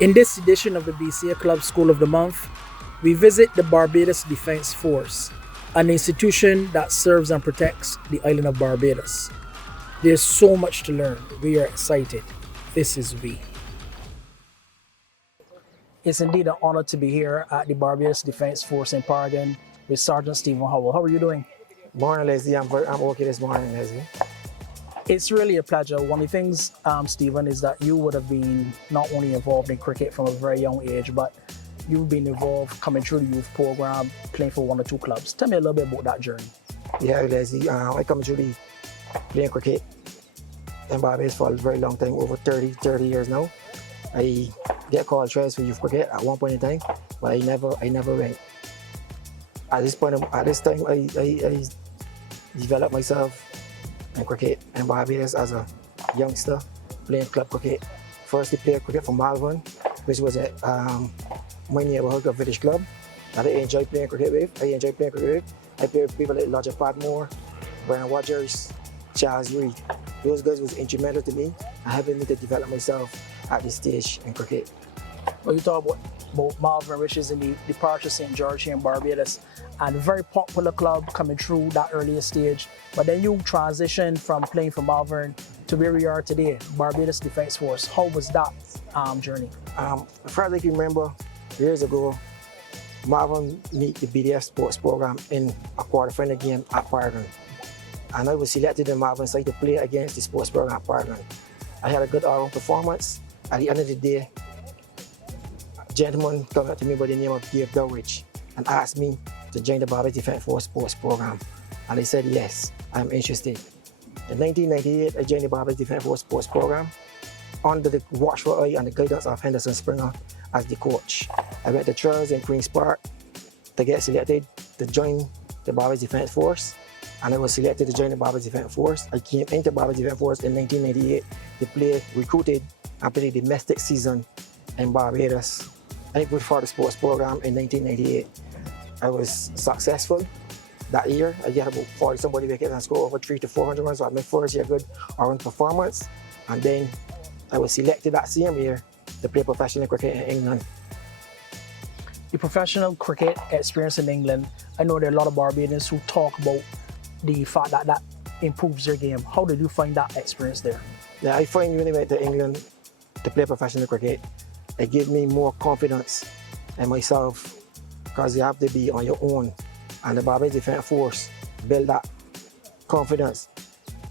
In this edition of the BCA Club School of the Month, we visit the Barbados Defense Force, an institution that serves and protects the island of Barbados. There's so much to learn. We are excited. This is we. It's indeed an honor to be here at the Barbados Defense Force in Paragon with Sergeant Stephen Howell. How are you doing? Morning, Leslie. I'm okay this morning, Leslie. It's really a pleasure. One of the things, Stephen, is that you would have been not only involved in cricket from a very young age, but you've been involved coming through the youth program, playing for one or two clubs. Tell me a little bit about that journey. Yeah, Leslie. I come through the playing cricket in Barbados for a very long time, over 30 years now. I get called twice for youth cricket at one point in time, but I never went. At this time, I developed myself in cricket in Barbados as a youngster, playing club cricket. First, I played cricket for Malvern, which was at my neighborhood of village club that I enjoy playing cricket with. I played with people like Roger Padmore, Brian Rogers, Charles Reed. Those guys was instrumental to me and helping me to develop myself at this stage in cricket. Well, you talk about Malvern, which is in the parish of St. George here in Barbados, and a very popular club coming through that earlier stage. But then you transitioned from playing for Malvern to where we are today, Barbados Defense Force. How was that journey? As far as I can remember, years ago, Malvern meet the BDF sports program in a quarterfinal game at Paragon. And I was selected in Malvern side to play against the sports program at Paragon. I had a good all-round performance. At the end of the day, a gentleman came up to me by the name of Dave Dowridge and asked me to join the Barbados Defense Force sports program. And I said, yes, I'm interested. In 1998, I joined the Barbados Defense Force sports program under the watchful eye and the guidance of Henderson Springer as the coach. I went to trials in Queen's Park to get selected to join the Barbados Defense Force, and I was selected to join the Barbados Defense Force. I came into Barbados Defense Force in 1998 to play recruited and play the domestic season in Barbados. I put for the sports program in 1998. I was successful that year. I get about 40 somebody wickets and score over 300 to 400 runs. So I had my first year good all-round performance, and then I was selected that same year to play professional cricket in England. The professional cricket experience in England, I know there are a lot of Barbadians who talk about the fact that that improves their game. How did you find that experience there? Yeah, I find when I went to England to play professional cricket, it gave me more confidence in myself because you have to be on your own. And the Barbados Defense Force build that confidence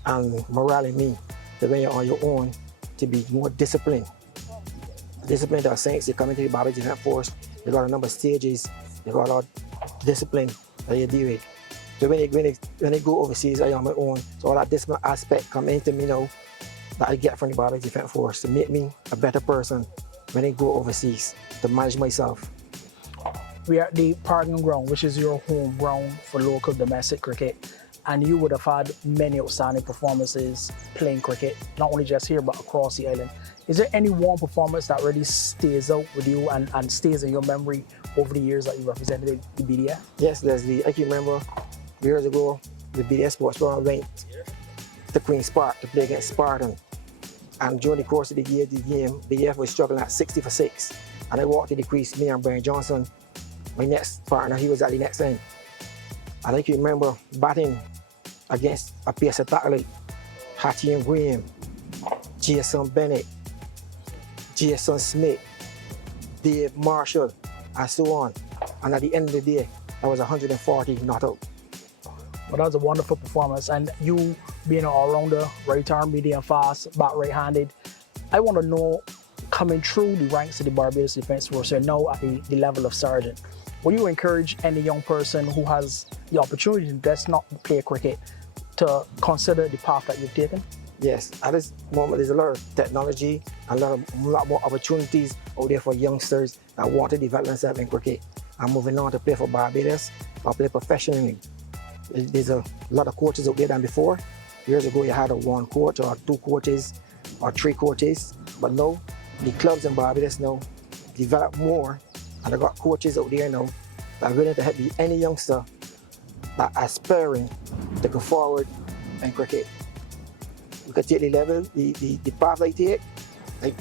and morale in me that when you're on your own to be more disciplined. Discipline are saints, they come into the Barbados Defense Force, they got a number of stages, they got a lot of discipline that you deal with. So when they go overseas, I am on my own. So all that discipline aspect come into me now that I get from the Barbados Defense Force to make me a better person when I go overseas, to manage myself. We are at the Paragon Ground, which is your home ground for local domestic cricket. And you would have had many outstanding performances playing cricket, not only just here, but across the island. Is there any one performance that really stays out with you and stays in your memory over the years that you represented the BDF? Yes, Leslie. I can remember years ago, the BDF sports program went to Queen's Park to play against Spartan. And during the course of the game, BDF was struggling at 60 for 6. And I walked to the crease, me and Brian Johnson, my next partner, he was at the next end. And I can remember batting against a pace attack like Hattie and Graham, Jason Bennett, Jason Smith, Dave Marshall, and so on. And at the end of the day, I was 140 not out. Well, that was a wonderful performance. And you being an all-rounder, right arm, medium fast, bat right-handed, I want to know, coming through the ranks of the Barbados Defense Force, you're now at the level of sergeant. Would you encourage any young person who has the opportunity to just not play cricket to consider the path that you've taken? Yes, at this moment there's a lot of technology and a lot more opportunities out there for youngsters that want to develop themselves in cricket. I'm moving on to play for Barbados or play professionally. There's a lot of coaches out there than before. Years ago you had a one coach or two coaches or three coaches, but now the clubs in Barbados now develop more, and I got coaches out there now that are willing to help any youngster that are aspiring to go forward in cricket. You can take the level, the path I take, like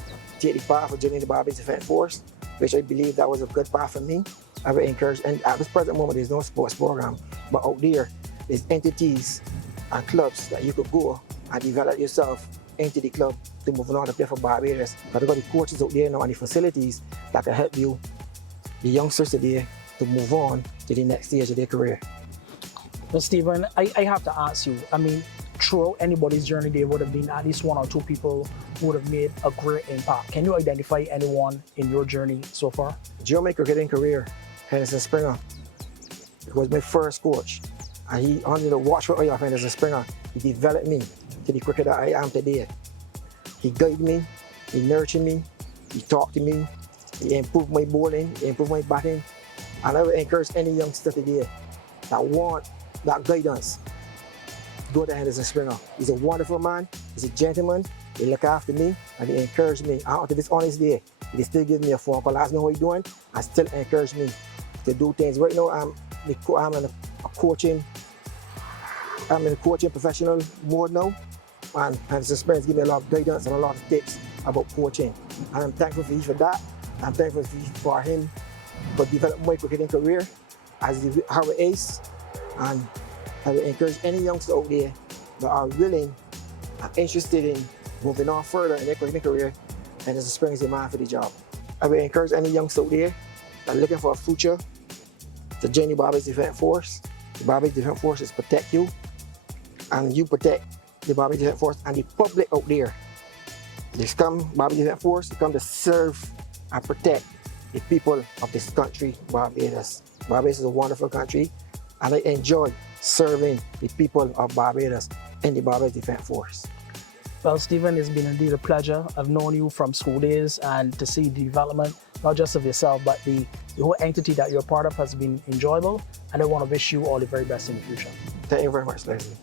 take the path of joining the Barbados Defence Force, which I believe that was a good path for me. I would encourage, and at this present moment, there's no sports program, but out there's entities and clubs that you could go and develop yourself into the club to move on to play for Barbados. But got the coaches out there now and the facilities that can help you, the youngsters today, to move on to the next stage of their career. Well, Stephen, I have to ask you, I mean, throughout anybody's journey, there would have been at least one or two people who would have made a great impact. Can you identify anyone in your journey so far? During my cricketing career, Henderson Springer was my first coach. And he, under the watchful eye of Henderson Springer, he developed me to the cricketer I am today. He guided me, he nurtured me, he talked to me, he improved my bowling, he improved my batting. And I would encourage any youngster today that want that guidance, go to Henderson Springer. He's a wonderful man, he's a gentleman, he look after me, and he encouraged me. And to this honest day, he still gives me a phone call, ask me how he's doing, and still encourage me to do things. Right now, I'm in a coaching professional mode now, and Henderson Springer give me a lot of guidance and a lot of tips about coaching. And I'm thankful for him for that. I'm thankful for him for developing my cricketing career as the Harvard Ace. And I would encourage any youngster out there that are willing and interested in moving on further in their cricketing career, and Henderson Springer is the man for the job. I would encourage any youngster out there that are looking for a future to join the Barbados Defence Force. The Barbados Defence Force is protect you, and you protect the Barbados Defence Force and the public out there. They come, Barbados Defence Force, they come to serve and protect the people of this country, Barbados. Barbados is a wonderful country, and I enjoy serving the people of Barbados in the Barbados Defence Force. Well, Stephen, it's been indeed a pleasure. I've known you from school days, and to see the development, not just of yourself, but the whole entity that you're part of has been enjoyable, and I want to wish you all the very best in the future. Thank you very much, Leslie.